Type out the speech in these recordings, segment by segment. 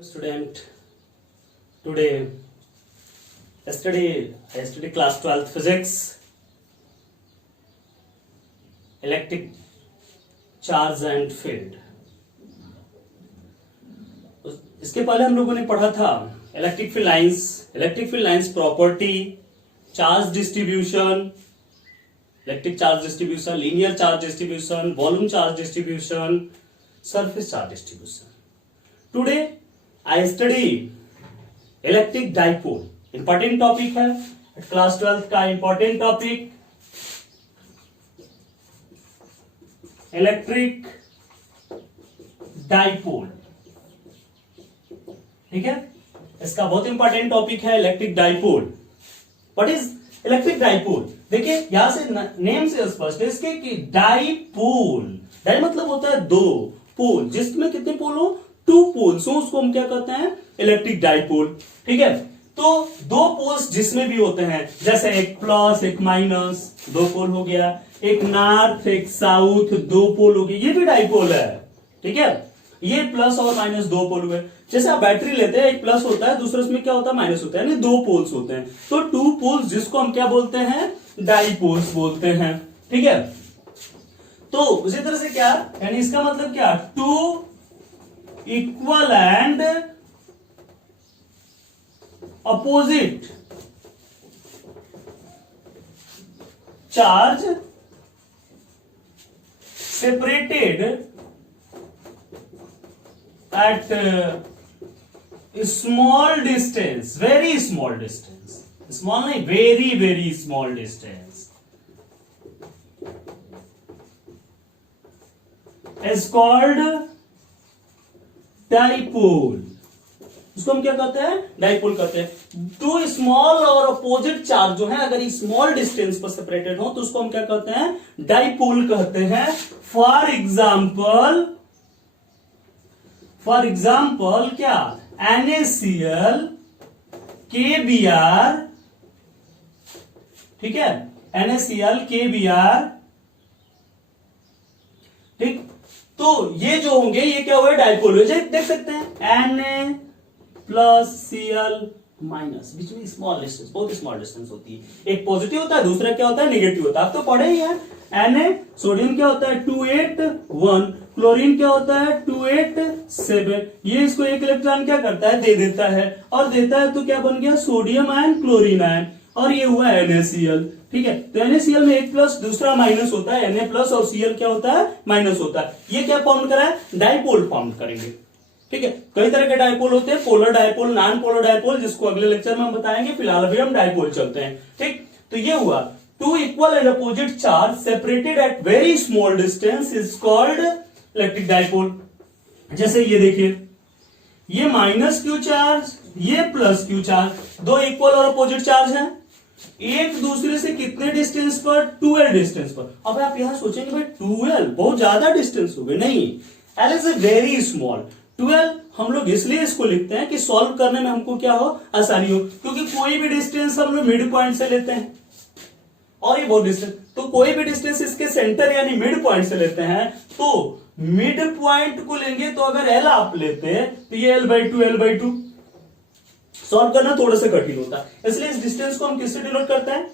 Student, today I studied class 12th physics, electric charge and field. इसके पहले हम लोगों ने पढ़ा था electric field lines property, charge distribution, electric charge distribution, linear charge distribution, volume charge distribution, surface charge distribution. Today I study electric dipole. Important topic है class 12 का. Important topic electric dipole. ठीक है, इसका बहुत इंपॉर्टेंट टॉपिक है electric dipole. What is electric dipole? देखिए यहां से नेम से स्पष्ट है इसके कि डाइपोल, डाइ मतलब होता है दो, पोल जिसमें कितने पोल हो, टू पोल्स हो, उसको हम क्या कहते हैं, इलेक्ट्रिक डाइपोल. ठीक है, तो दो पोल्स जिसमें भी होते हैं, जैसे एक प्लस एक माइनस, दो पोल हो गया. एक नॉर्थ एक साउथ, दो पोल हो गए, ये भी डाइपोल है. ठीक है, ये प्लस और माइनस दो पोल हुए. जैसे आप बैटरी लेते हैं, एक प्लस होता है, दूसरा उसमें क्या होता है, माइनस होता है, यानी दो पोल्स होते हैं. तो टू पोल्स जिसको हम क्या बोलते हैं, डाइपोल्स बोलते हैं. ठीक है, तो उसी तरह से क्या, यानी इसका मतलब क्या, two equal and opposite charge separated at small distance, very small distance, small नहीं, very very small distance, is called dipole. उसको हम क्या कहते हैं, डाइपोल कहते हैं. टू स्मॉल और अपोजिट चार्ज जो है अगर स्मॉल डिस्टेंस पर सेपरेटेड हो तो उसको हम क्या कहते हैं, डाइपोल कहते हैं. फॉर एग्जाम्पल क्या, NaCl, KBr. ठीक है, NaCl, KBr. ठीक, तो ये जो होंगे ये क्या हुए, डाइपोल हुए. देख सकते हैं Na प्लस Cl माइनस, बीच में स्मॉल डिस्टेंस, बहुत स्मॉल डिस्टेंस होती है. एक पॉजिटिव होता है, दूसरा क्या होता है, नेगेटिव होता है. आप तो पढ़े ही हैं. Na सोडियम क्या होता है, 281, क्लोरीन क्या होता है, 287. ये इसको एक इलेक्ट्रॉन क्या करता है, दे देता है, और देता है तो क्या बन गया, सोडियम आयन, क्लोरीन आयन, और ये हुआ NaCl. ठीक है, तो NaCl में एक प्लस दूसरा माइनस होता है, Na प्लस और Cl क्या होता है, माइनस होता है. ये क्या फॉर्म करा है, डाइपोल फॉर्म करेंगे. ठीक है, कई तरह के डाइपोल होते हैं, polar dipole, non polar dipole, जिसको अगले लेक्चर में हम बताएंगे. फिलहाल अभी हम डाइपोल चलते हैं. ठीक, तो ये हुआ two equal and opposite charge separated at very small distance is called electric dipole. जैसे ये देखिए, ये माइनस क्यू चार्ज, ये प्लस क्यू चार्ज, दो इक्वल और अपोजिट चार्ज है, एक दूसरे से कितने डिस्टेंस पर, 12 डिस्टेंस पर. अब आप यहां सोचेंगे भाई 12 बहुत ज्यादा डिस्टेंस हो गए. नहीं, L is a very small. 12 हम लोग इसलिए इसको लिखते हैं कि सॉल्व करने में हमको क्या हो, आसानी हो, क्योंकि कोई भी डिस्टेंस हम लोग मिड पॉइंट से लेते हैं, और ये बहुत डिस्टेंस, तो कोई भी डिस्टेंस इसके सेंटर यानी मिड पॉइंट से लेते हैं, तो मिड पॉइंट को लेंगे तो अगर एल आप लेते हैं तो ये L/2 सॉल्व करना थोड़ा सा कठिन होता है. इसलिए इस डिस्टेंस को हम किससे डिनोट करते हैं,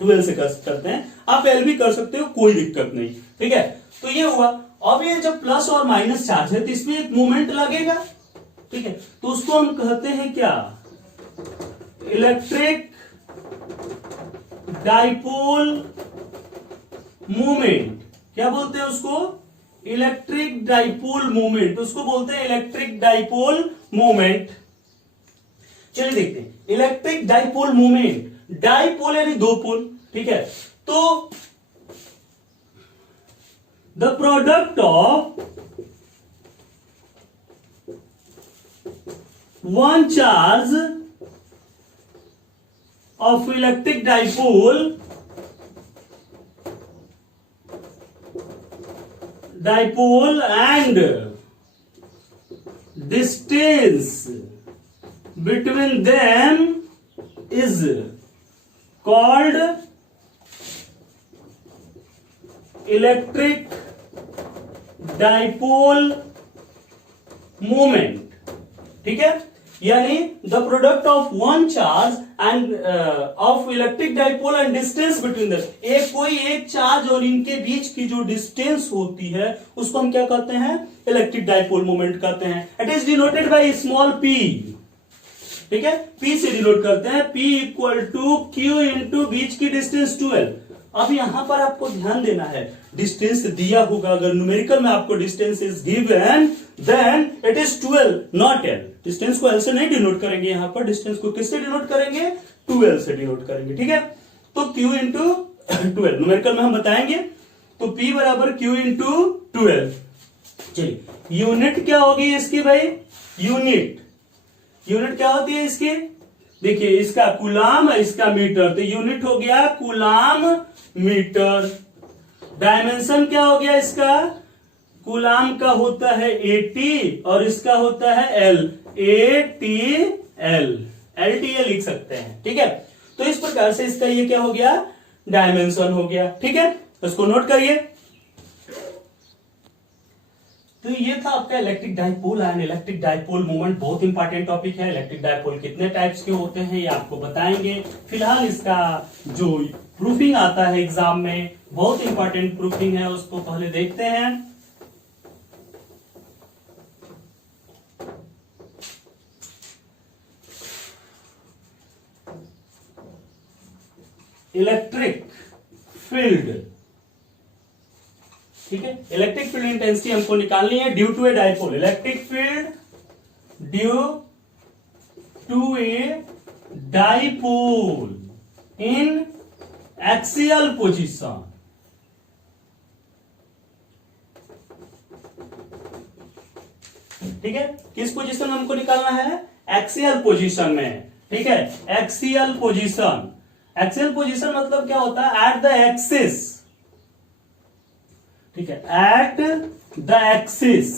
12 से करते हैं. आप L भी कर सकते हो, कोई दिक्कत नहीं. ठीक है, तो ये हुआ. अब ये जब प्लस और माइनस चार्ज है तो इसमें एक मोमेंट लगेगा. ठीक है, तो उसको हम कहते हैं क्या, इलेक्ट्रिक डाइपोल मोमेंट. क्या बोलते हैं उसको, इलेक्ट्रिक डाइपोल मोमेंट. उसको बोलते हैं इलेक्ट्रिक डाइपोल मोमेंट. चलिए देखते हैं इलेक्ट्रिक डाइपोल मोमेंट. डाइपोल यानी दो पोल. ठीक है, तो the product of one charge of electric dipole and distance between them is called electric dipole moment. ठीक है, यानी the product of one charge end of electric dipole and distance between the, कोई एक चार्ज और इनके बीच की जो distance होती है उसको हम क्या कहते हैं, इलेक्ट्रिक डाइपोल मोमेंट कहते हैं। It is denoted by small p, ठीक है, p से डिनोट करते हैं, p equal to q into बीच की डिस्टेंस 12। अब यहां पर आपको ध्यान देना है, डिस्टेंस दिया होगा, अगर न्यूमेरिकल में आपको distance is given then it is 12 not l। Distance को l से नहीं डिनोट करेंगे, यहां पर डिस्टेंस को किससे डिनोट करेंगे, 2l से डिनोट करेंगे, ठीक है। तो q इंटू 12 न्यूमेरिकल में हम बताएंगे, तो p बराबर q इंटू 12। चलिए, यूनिट क्या होगी इसकी भाई, यूनिट क्या होती है इसकी, देखिए इसका कूलाम, इसका मीटर, तो यूनिट हो गया कूलाम मीटर। डायमेंशन क्या हो गया इसका, कूलाम का होता है 80 और इसका होता है L, ATL, LTA लिख सकते हैं, ठीक है। तो इस प्रकार से इसका ये क्या हो गया, डायमेंशन हो गया, ठीक है, इसको नोट करिए। तो ये था आपका electric dipole and electric dipole moment, बहुत इंपॉर्टेंट टॉपिक है। इलेक्ट्रिक डाइपोल कितने टाइप्स के होते हैं ये आपको बताएंगे। फिलहाल इसका जो प्रूफिंग आता है एग्जाम में, बहुत इंपॉर्टेंट प्रूफिंग है, उसको पहले देखते हैं। इलेक्ट्रिक फील्ड, ठीक है, इलेक्ट्रिक फील्ड इंटेंसिटी हमको निकालनी है due to a dipole. Electric field due to a dipole in axial position, ठीक है, किस पोजीशन में हमको निकालना है, एक्सियल पोजीशन में, ठीक है, एक्सियल पोजीशन। एक्सियल पोजीशन मतलब क्या होता है, एट द एक्सिस, ठीक है, एट द एक्सिस,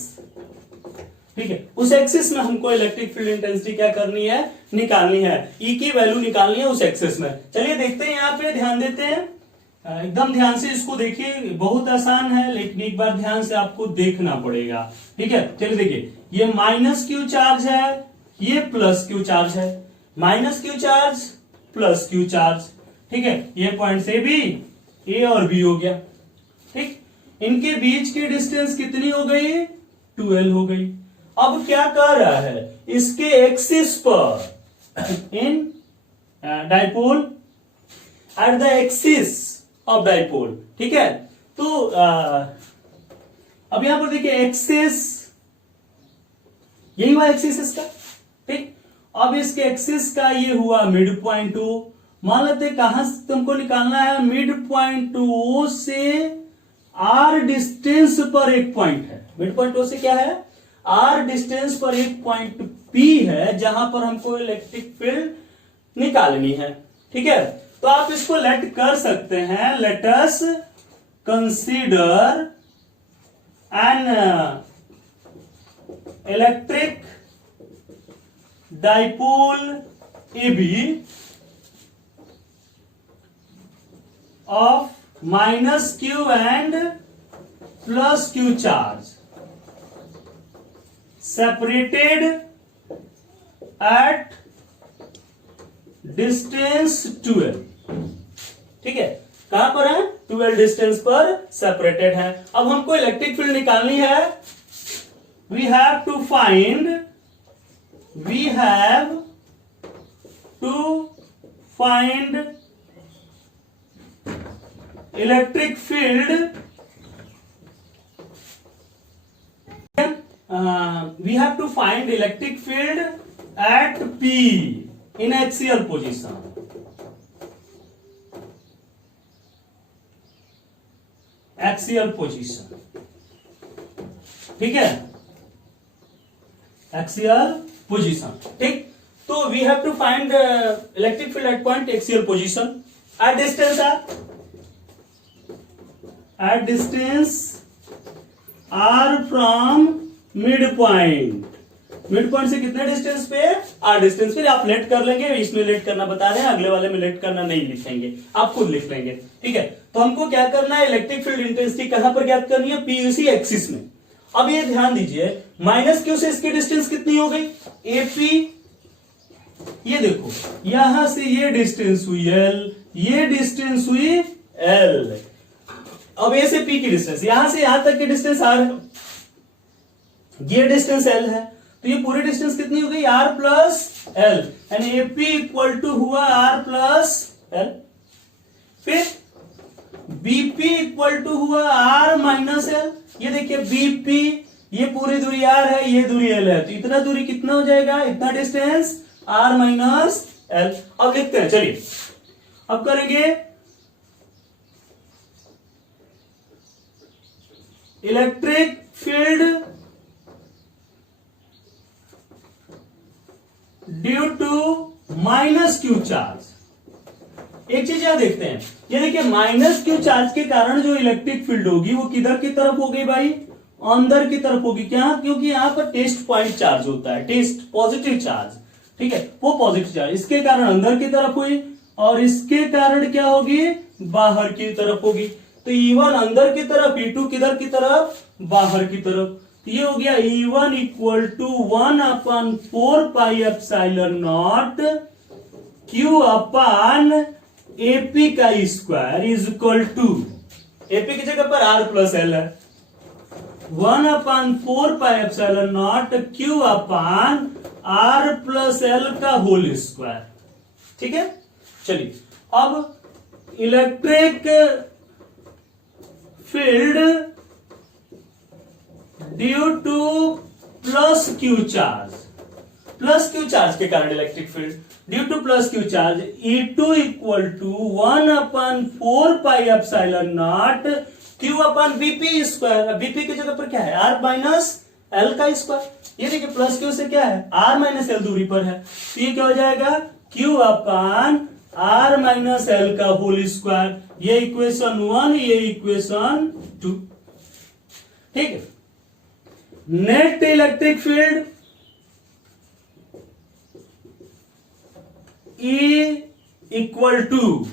ठीक है, उस एक्सिस में हमको इलेक्ट्रिक फील्ड इंटेंसिटी क्या करनी है, निकालनी है, ई की वैल्यू निकालनी है उस एक्सिस में। चलिए देखते हैं, यहां पे ध्यान देते हैं, एकदम ध्यान से इसको देखिए, बहुत आसान है लेकिन एक बार ध्यान से आपको देखना पड़ेगा, ठीक है। चलिए देखिए, ये माइनस क्यू चार्ज है, ये प्लस क्यू चार्ज है, minus q charge plus Q charge, ठीक है, ये पॉइंट से भी ए और बी हो गया, ठीक, इनके बीच की डिस्टेंस कितनी हो गई, 12 हो गई। अब क्या कर रहा है, इसके एक्सिस पर in dipole, at the axis of dipole, ठीक है। तो अब यहां पर देखिए एक्सिस, यही हुआ एक्सिस इसका, ठीक। अब इसके एक्सिस का ये हुआ मिड पॉइंट ओ, मान लेते कहां से तुमको निकालना है, मिड पॉइंट ओ से आर डिस्टेंस पर एक पॉइंट है, मिड पॉइंट ओ से क्या है, आर डिस्टेंस पर एक पॉइंट पी है, जहां पर हमको इलेक्ट्रिक फील्ड निकालनी है, ठीक है। तो आप इसको लेट कर सकते हैं, let us consider an electric dipole AB of minus q and plus q charge separated at distance 12, ठीक है, कहां पर है, 12 डिस्टेंस पर सेपरेटेड है। अब हमको इलेक्ट्रिक फील्ड निकालनी है, we have to find electric field, we have to find electric field at P in axial position, axial position, ठीक है, axial position, ठीक। तो we have to find electric field at point axial position at distance r from mid point, mid point से कितने distance पे, are distance पे। आप late कर लेंगे, इसमें लेट करना बता रहे हैं, अगले वाले में लेट करना नहीं लिखेंगे, आप खुद लिख लेंगे, ठीक है। तो हमको क्या करना है, इलेक्ट्रिक फील्ड इंटेंसिटी कहां पर ज्ञात करनी है, पीयूसी एक्सिस में। अब ये ध्यान दीजिए, माइनस क्यू से इसकी डिस्टेंस कितनी हो गई, एपी, ये देखो यहां से ये डिस्टेंस हुई एल, ये डिस्टेंस हुई एल। अब ए से पी की डिस्टेंस, यहां से यहां तक की डिस्टेंस आर है, ये डिस्टेंस एल है, तो ये पूरी डिस्टेंस कितनी हो गई, आर प्लस एल, यानी एपी इक्वल टू हुआ आर प्लस एल। फिर बीपी इक्वल टू हुआ आर माइनस एल, ये देखिए बीपी, ये पूरी दूरी आर है, ये दूरी एल है, तो इतना दूरी कितना हो जाएगा, इतना डिस्टेंस आर माइनस एल। अब लिखते हैं, चलिए अब करेंगे electric field due to minus q charge. एक चीज यहां देखते हैं, ये देखिए माइनस क्यू चार्ज के कारण जो इलेक्ट्रिक फील्ड होगी वो किधर की तरफ होगी भाई, अंदर की तरफ होगी। क्या, क्योंकि यहां पर टेस्ट पॉइंट चार्ज होता है, टेस्ट पॉजिटिव चार्ज, ठीक है, वो पॉजिटिव चार्ज इसके कारण अंदर की तरफ हुई और इसके कारण क्या होगी, बाहर की तरफ होगी। तो E1 अंदर की तरफ, E2 किधर की तरफ, बाहर की तरफ। तो ये हो गया E1 equal to 1/4 pi epsilon naught Q upon AP का square is equal to, AP की जगह पर R प्लस एल है, 1/4 pi epsilon naught Q upon R plus L का होल स्क्वायर। ठीक है, चलिए अब electric field due to plus Q charge, plus Q charge के कारण electric field due to plus Q charge E2 equal to 1/4 pi epsilon naught Q upon BP square. BP की जगह पर क्या है, R माइनस एल का square. ये देखिए प्लस क्यू से क्या है, R माइनस एल दूरी पर है, तो ये क्या हो जाएगा, Q upon R minus L का होल स्क्वायर। ये इक्वेशन 1, ये इक्वेशन 2। ठीक है, net electric field E equal to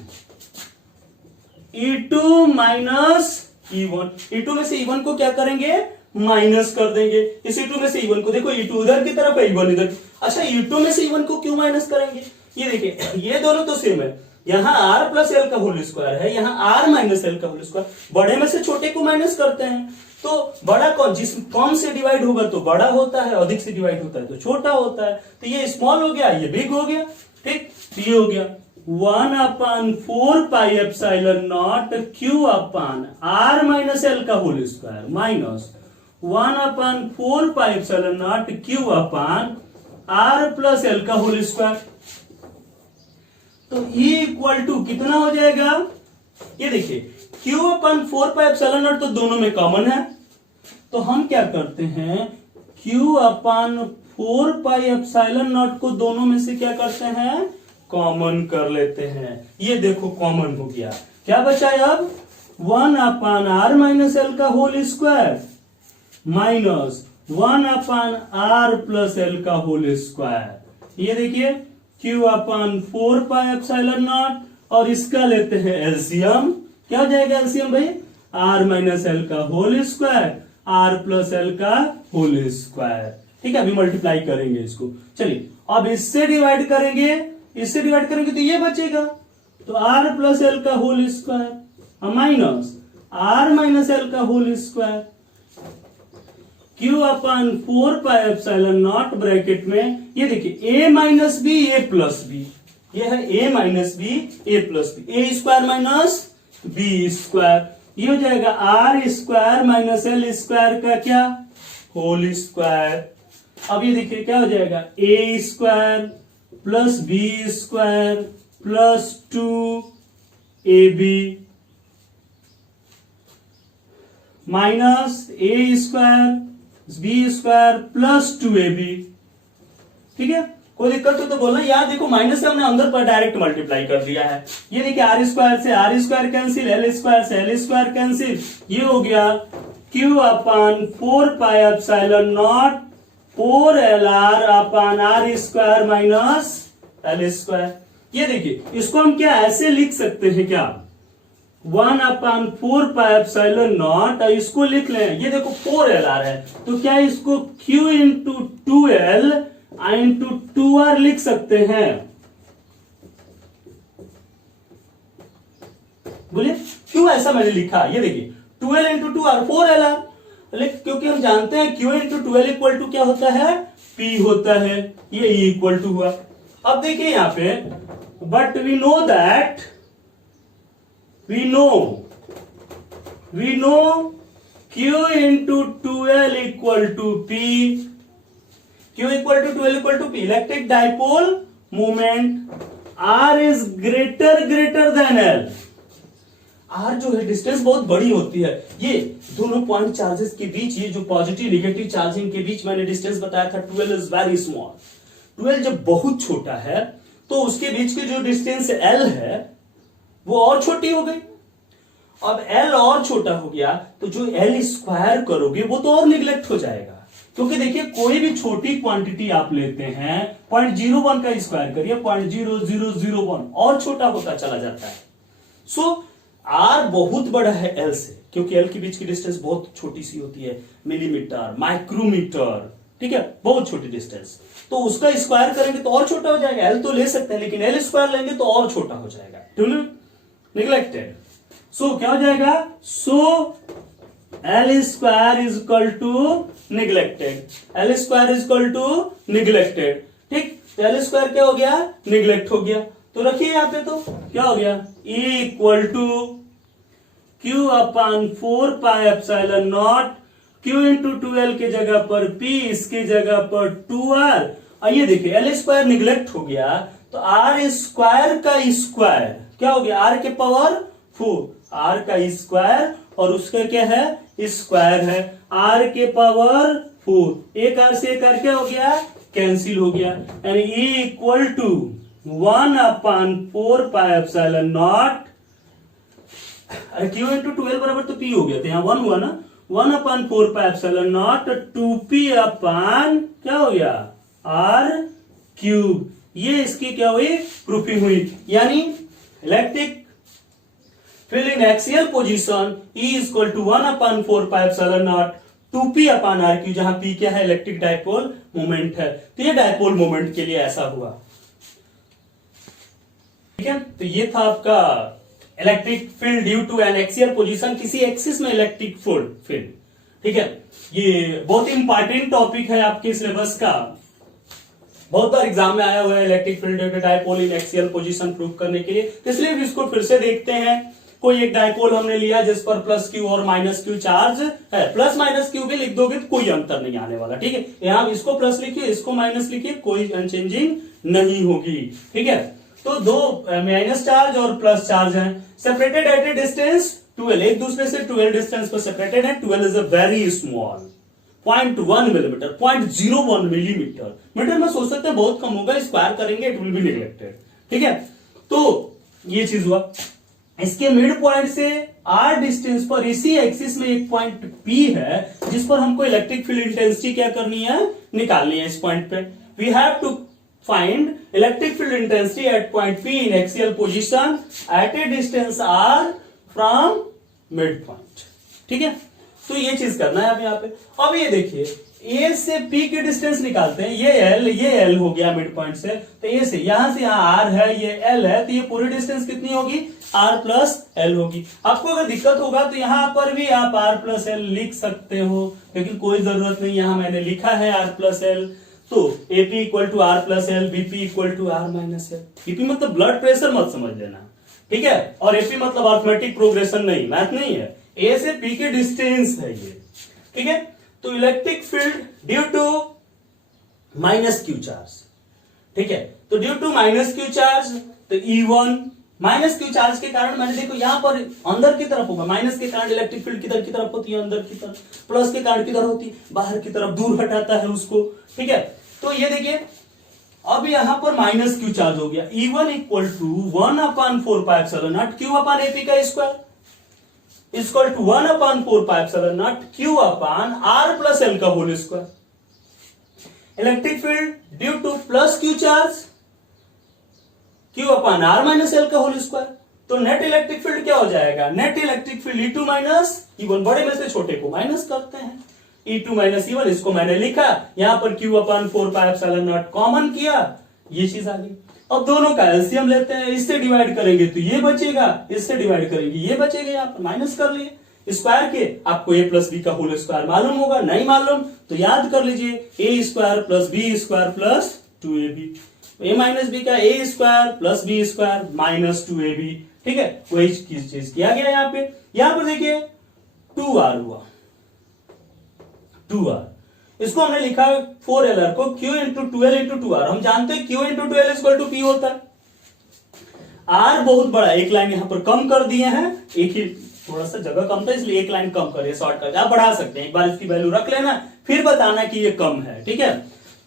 E2 minus E1। E2 में से E1 को क्या करेंगे, माइनस कर देंगे। इस E2 में से E1 को, देखो E2 उधर की तरफ है, E1 इधर। अच्छा, E2 में से E1 को क्यों माइनस करेंगे, ये देखिए ये दोनों तो सेम है, यहां R प्लस एल का होल स्क्वायर है, यहां R माइनस एल का होल स्क्वायर। बड़े में से छोटे को माइनस करते हैं, तो बड़ा कौन, जिस कम से डिवाइड होगा तो बड़ा होता है, अधिक से डिवाइड होता है तो छोटा होता है। तो ये स्मॉल हो गया, ये बिग हो गया। ठीक, तो ये हो गया 1/4 pi epsilon naught Q upon R minus L का whole square minus 1/4 pi epsilon naught Q upon R plus L का होल स्क्वायर। तो E इक्वल टू कितना हो जाएगा, ये देखिए Q upon 4 pi epsilon naught तो दोनों में कॉमन है, तो हम क्या करते हैं, Q upon 4 pi epsilon not को दोनों में से क्या करते हैं, कॉमन कर लेते हैं। ये देखो कॉमन हो गया, क्या बचा है अब, 1/R माइनस एल का whole square minus 1/R plus L का होल स्क्वायर। ये देखिए Q upon 4 pi epsilon naught, और इसका लेते हैं एलसीएम, क्या हो जाएगा एलसीएम भाई, R माइनस एल का whole square R plus L का होल स्क्वायर। ठीक है, अभी मल्टीप्लाई करेंगे इसको। चलिए अब इससे डिवाइड करेंगे, इससे डिवाइड करेंगे तो ये बचेगा, तो R प्लस एल का whole square minus R minus L का whole square Q upon 4 pi epsilon naught bracket में, ये देखिए A minus B A plus B, ये है A minus B A plus B, A square minus B square, ये हो जाएगा R square minus L square का क्या, होल स्क्वायर। अब ये देखिए क्या हो जाएगा, A square plus B square plus 2AB minus A square B square plus 2AB। ठीक है, कोई दिक्कत हो तो बोलना। यार देखो माइनस से हमने अंदर पर डायरेक्ट मल्टीप्लाई कर दिया है। ये देखिए R स्क्वायर से R square cancel, L square से L स्क्वायर कैंसिल, ये हो गया Q upon 4 pi epsilon not 4LR upon R square minus L square. ये देखिए इसको हम क्या ऐसे लिख सकते हैं क्या, 1/4πε0, इसको लिख लें, ये देखो 4L आ रहा है, तो क्या इसको Q into 2L into 2R लिख सकते हैं? बोलिए क्यों ऐसा मैंने लिखा? ये देखिए 2L इंटू 2R 4LR, क्योंकि हम जानते हैं Q into 2L equal to क्या होता है? P होता है, ये E इक्वल टू हुआ। अब देखिए यहां पे, but we know that, we know Q into 2L equal to P, Q equal to 2L equal to P, electric dipole moment R is greater than L। R जो है distance बहुत बड़ी होती है, ये दोनों पॉइंट चार्जेस के बीच, ये जो पॉजिटिव निगेटिव चार्जिंग के बीच मैंने डिस्टेंस बताया था 2L is very small. 2L जब बहुत छोटा है तो उसके बीच की जो डिस्टेंस L है वो और छोटी हो गई। अब L और छोटा हो गया तो जो L स्क्वायर करोगे वो तो और निगलेक्ट हो जाएगा, क्योंकि देखिए कोई भी छोटी क्वांटिटी आप लेते हैं 0.01 का स्क्वायर करिए 0.0001 और छोटा होता चला जाता है। सो R बहुत बड़ा है L से, क्योंकि L के बीच की डिस्टेंस बहुत छोटी सी होती है, मिलीमीटर, माइक्रोमीटर, ठीक है, बहुत छोटी डिस्टेंस। तो उसका स्क्वायर करेंगे तो और छोटा हो जाएगा। L तो ले सकते हैं लेकिन L स्क्वायर लेंगे तो और छोटा हो जाएगा, निगलेक्टेड। सो क्या हो जाएगा? So L square is equal to neglected, L square is equal to neglected, ठीक। L स्क्वायर क्या हो गया? निगलेक्ट हो गया। तो रखिए यहां पे, तो क्या हो गया? E equal to Q upon 4πε0, Q into 2L के जगह पर P, इसके जगह पर 2R। आइए देखिए L स्क्वायर निगलेक्ट हो गया तो R स्क्वायर का स्क्वायर क्या हो गया? R के पावर 4, R का स्क्वायर और उसका क्या है? स्क्वायर है, R के पावर 4। एक R से एक R क्या हो गया? कैंसिल हो गया, यानी E equal to 1/4πε0, Q into 2L बराबर तो P हो गया, तो यहां 1 हुआ ना, 1/4πε0 2P अपान क्या हो गया? R cube. ये इसकी क्या हुई? प्रूफिंग हुई, यानी electric field in axial position E equal to 1/4πε0 2P upon R cube, जहां P क्या है? इलेक्ट्रिक डाइपोल मोमेंट है। तो ये डाइपोल मोमेंट के लिए ऐसा हुआ, ठीक है। तो ये था आपका electric field due to an axial position, किसी एक्सिस में इलेक्ट्रिक फील्ड, ठीक है। ये बहुत इंपॉर्टेंट टॉपिक है आपके सिलेबस का, बहुत बार एग्जाम में आया हुआ है electric field due to dipole in axial position prove करने के लिए, तो इसलिए भी इसको फिर से देखते हैं। कोई एक डाइपोल हमने लिया जिस पर प्लस क्यू और माइनस क्यू चार्ज है, प्लस माइनस क्यू भी लिख दोगे तो कोई अंतर नहीं आने वाला, ठीक है। यहां इसको प्लस लिखिए, इसको माइनस लिखिए, कोई अनचेंजिंग नहीं होगी, ठीक है। तो दो माइनस चार्ज और प्लस चार्ज हैं, separated at A distance 2L, एक दूसरे से 2L डिस्टेंस पर सेपरेटेड है। 2L is a very small, 0.1 millimetre, 0.01 millimetre metre में सोच सकते हैं बहुत कम होगा, स्क्वायर करेंगे इट विल बी निगलेक्टेड, ठीक है। तो ये चीज हुआ। इसके मिड पॉइंट से R डिस्टेंस पर इसी एक्सिस में एक पॉइंट P है जिस पर हमको इलेक्ट्रिक फील्ड इंटेंसिटी क्या करनी है? निकालनी है। इस पॉइंट पे we have to find electric field intensity at point P in axial position at a distance R from midpoint, ठीक है। तो ये चीज करना है अब यहाँ पे। अब ये देखिए A से P की डिस्टेंस निकालते हैं, ये L हो गया मिड पॉइंट से, तो A से यहां R है, ये L है, तो ये पूरी डिस्टेंस कितनी होगी? R प्लस L होगी। आपको अगर दिक्कत होगा तो यहां पर भी आप R प्लस L लिख सकते हो, लेकिन कोई जरूरत नहीं, यहां मैंने लिखा है R प्लस L। तो AP equal to R plus L, BP equal to R minus L। BP मतलब ब्लड प्रेशर मत समझ लेना, ठीक है, और AP मतलब अर्थमेटिक प्रोग्रेशन नहीं, मैथ नहीं है। A से P की डिस्टेंस है ये, ठीक है। तो electric field due to minus q charge, ठीक है। तो due to minus q charge, तो E1 माइनस क्यू चार्ज के कारण, मैंने देखो यहां पर अंदर की तरफ होगा, माइनस के कारण इलेक्ट्रिक फील्ड किधर की तरफ होती है? अंदर की तरफ। प्लस के कारण किधर होती है? बाहर की तरफ, दूर हटाता है उसको, ठीक है। तो ये देखिए अब यहां पर माइनस क्यू चार्ज हो गया। E1 equal to 1/4πε0 Q upon AP का square equal to 1/4πε0 Q upon R plus L का whole square. Electric field due to plus Q charge Q upon R minus L का whole square, तो net electric field क्या हो जाएगा, net electric field E2 minus E1, बड़े में से छोटे को माइनस करते हैं, E2 माइनस E1, इसको मैंने लिखा, यहां पर Q अपन 4πε0 कॉमन किया, ये चीज आ गई। अब दोनों का एलसीएम लेते हैं, इससे डिवाइड करेंगे तो ये बचेगा, इससे डिवाइड करेंगे ये बचेगा, यहाँ पर माइनस कर लिए स्क्वायर के। आपको a प्लस बी का होल स्क्वायर मालूम होगा, नहीं मालूम तो याद कर लीजिए, A square plus B square plus 2ab, A minus B का A square plus B square minus 2ab, ठीक है, वही चीज किया गया यहाँ पे। यहां पर देखिए 2r हुआ, 2r, इसको हमने लिखा 4lr को q into 2l into 2r, हम जानते हैं q into 2l equal to p होता है। r बहुत बड़ा, एक लाइन यहां पर कम कर दिए हैं, एक ही थोड़ा सा जगह कम था इसलिए एक लाइन कम करे, शॉर्ट कर, आप बढ़ा सकते हैं, एक बार इसकी वैल्यू रख लेना फिर बताना कि ये कम है, ठीक है।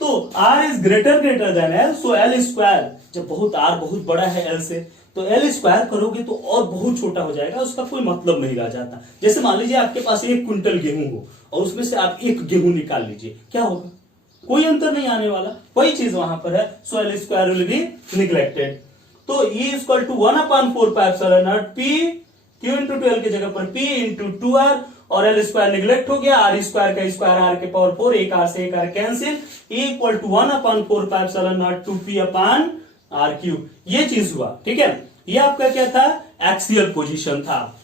तो r is greater than l, so l square, जब बहुत r बहुत बड़ा है l से, तो l स्क्वायर करोगे तो और बहुत छोटा हो जाएगा, उसका कोई मतलब नहीं रह जाता। जैसे मान लीजिए आपके पास 1 क्विंटल गेहूं हो और उसमें से आप 1 गेहूं निकाल लीजिए, क्या होगा, कोई अंतर नहीं आने वाला, वही चीज वहां पर है, so l square will be neglected. तो E equal to 1/4πε0 p, q into 12 की जगह पर p इंटू 2r, और l स्क्वायर निगलेक्ट हो गया, r स्क्वायर का स्क्वायर r के पावर 4, एक r से एक r cancel, E equal to 1/4πε0 2p upon r3, ये चीज हुआ, ठीक है। ये आपका क्या था, एक्सियल पोजीशन था।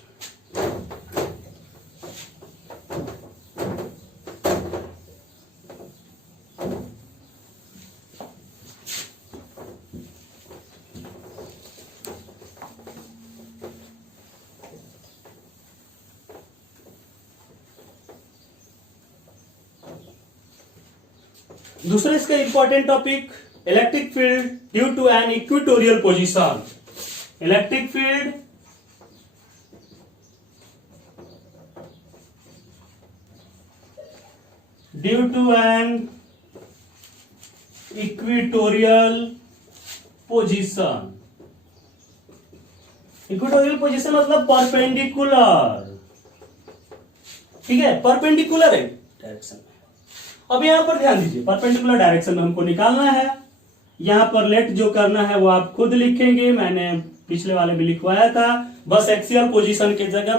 दूसरा इसका important topic, electric field due to an equatorial position, electric field due to an equatorial position. Equatorial position मतलब परपेंडिकुलर, ठीक है, परपेंडिकुलर है डायरेक्शन। अब यहां पर ध्यान दीजिए, परपेंडिकुलर डायरेक्शन में हमको निकालना है, यहां पर लेट जो करना है वो आप खुद लिखेंगे, मैंने पिछले वाले में लिखवाया था, बस एक्सियल पोजीशन की जगह